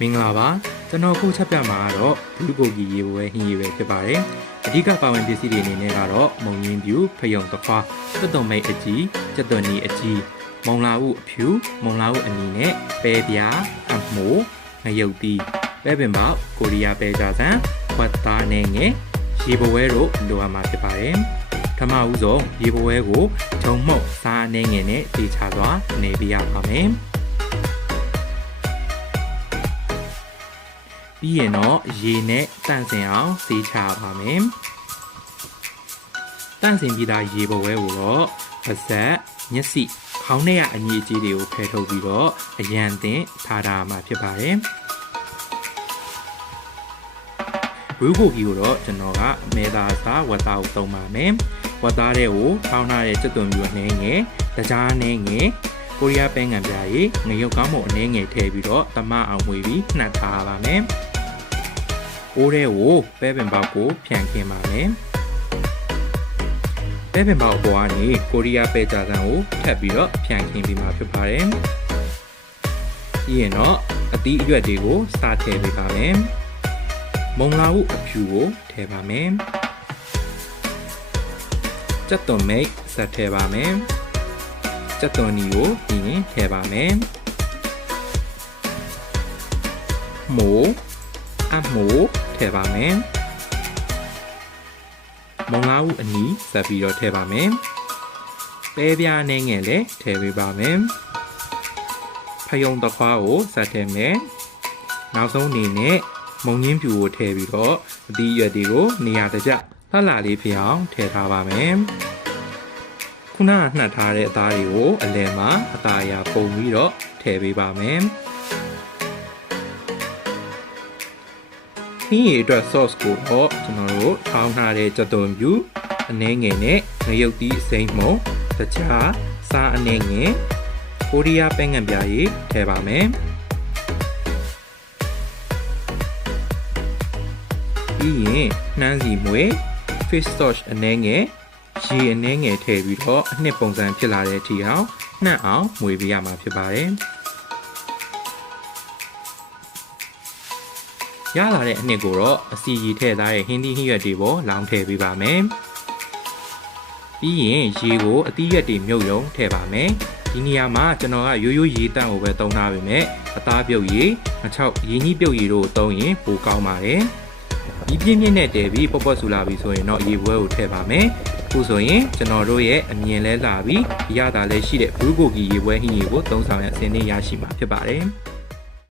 မင်္ဂလာပါကျွန်တော်ခုချက်ပြမှာကတော့ဘူးကိုကြီးရေပွဲဟင်းရေပဲဖြစ်ပါတယ်အဓိကပါဝင်ပစ္စည်းတွေအနေနဲ့ကတော့မုံရင်းပြူဖယုံတခွားသွတ်တုံမိတ်အကြီးကျက်သွန်နီအကြီးမုံလာဥအဖြူမုံလာဥအနီနဲ့ပဲပြားအမိုးငရုတ်တီးပဲပင်ပေါက်ကိုရီးယားပဲကြဆန်ခွက်သားနဲ့ငယ်ရေပွဲတို့လိုအပ်မှာဖြစ်ပါတယ်ထမဦးဆုံးရေပွဲကိုဂျုံမှုတ်စားအနေငယ်နဲ့တေချာစွာနေပြရပါမယ်ပြီးရင်တော့ရေနဲ့တန့်စင်အောင်ဆေးချပါမယ်တန့်စင်ပြီးသားရေပွဲကိုတော့ပါဇက်မျက်စိခေါင်းထဲကအညီအကြီးတွေကိုဖယ်ထုတ်ပြီးတော့အရန်တင်ထားတာမှဖြစ်ပါတယ်ဘူးကိုကြီးကိုတော့ကျွန်တော်ကမဲသားစားဝတ်သားကိုသုံးပါမယ်ဝတ်သားတွေကိုထောင်းထားတဲ့စက်သွန်မျိုးအနေငယ်တကြားအနေငယ်ကိုရီးယားပဲငံပြားရေငရုတ်ကောင်းမှုအနေငယ်ထည့်ပြီးတော့တမအောင်မွေပြီးနှက်ထားပါမယ်အိုးတွေကိုပဲပင်ပေါက်ကိုဖြန့်ခင်းပါမယ်ပဲပင်ပေါက်ပေါ်ကနေကိုရီးယားပဲကြာဆန်ကိုထပ်ပြီးတော့ဖြန့်ခင်းပြီးမှဖြစ်ပါတယ်ပြီးရင်တော့အသီးအရွက်တွေကိုစားထည့်ပေးပါမယ်မုံလာဥအဖြူကိုထည့်ပါမယ်ကျက်သွန်မိတ်ဆက်ထည့်ပါမယ်ကျက်သွန်နီကိုပြီးရင်ထည့်ပါမယ်မိုးအမိုးထည့်ပါမယ်မုံလာဥအနီးဆက်ပြီးတော့ထည့်ပါမယ်ပဲပြားနဲ့ငယ်လည်းထည့်ပေးပါမယ်ဖယုံတခွားကိုဆက်ထည့်မယ်နောက်ဆုံးအနေနဲ့မုံငင်းဖြူကိုထည့်ပြီးတော့အသီးရွက်တွေကိုနေရာတကျလှလှလေးဖြစ်အောင်ထည့်ထားပါမယ်ခုနကနှက်ထားတဲ့အသားတွေကိုအလယ်မှာအသားအရာပုံပြီးတော့ထည့်ပေးပါမယ်ဒီအတွက် sauce ကိုတော့ကျွန်တော်တို့ထောင်းထားတဲ့ကြက်သွန်ပြူအနှဲငယ်နဲ့ငရုတ်သီးအစိမ်းမုံတခြားစားအနှဲငယ်ကိုရီးယားပဲငံပြားရည်ထည့်ပါမယ်ပြီးရင်နှမ်းစီမွေ fish sauce အနှဲငယ်ရေအနှဲငယ်ထည့်ပြီးတော့အနှစ်ပုံစံဖြစ်လာတဲ့အထိအောင်နှံ့အောင်မွေပေးရမှာဖြစ်ပါတယ်ရလာတဲ့အနှစ်ကိုတော့အစီရီထည့်ထားတဲ့ဟင်းသီးဟင်းရွက်တွေပေါ်လောင်းထည့်ပေးပါမယ်ပြီးရင်ရေကိုအသီးရွက်တွေမြုပ်ယုံထည့်ပါမယ်ဒီနေရာမှာကျွန်တော်ကရိုးရိုးရေတန့်ကိုပဲသုံးထားပေမဲ့အသားပြုတ်ရေအချောက်ရင်းနှီးပြုတ်ရေတို့ကိုသုံးရင်ပိုကောင်းပါတယ်ဒီပြင်းပြင်းနဲ့တည်ပြီးပေါ့ပေါ့ဆူလာပြီဆိုရင်တော့ရေပွဲကိုထည့်ပါမယ်အခုဆိုရင်ကျွန်တော်တို့ရဲ့အမြင်လဲလာပြီးရတာလည်းရှိတဲ့ဘူးကိုကြီးရေပွဲဟင်းရေကိုသုံးဆောင်ရအစင်းလေးရရှိမှာဖြစ်ပါတယ်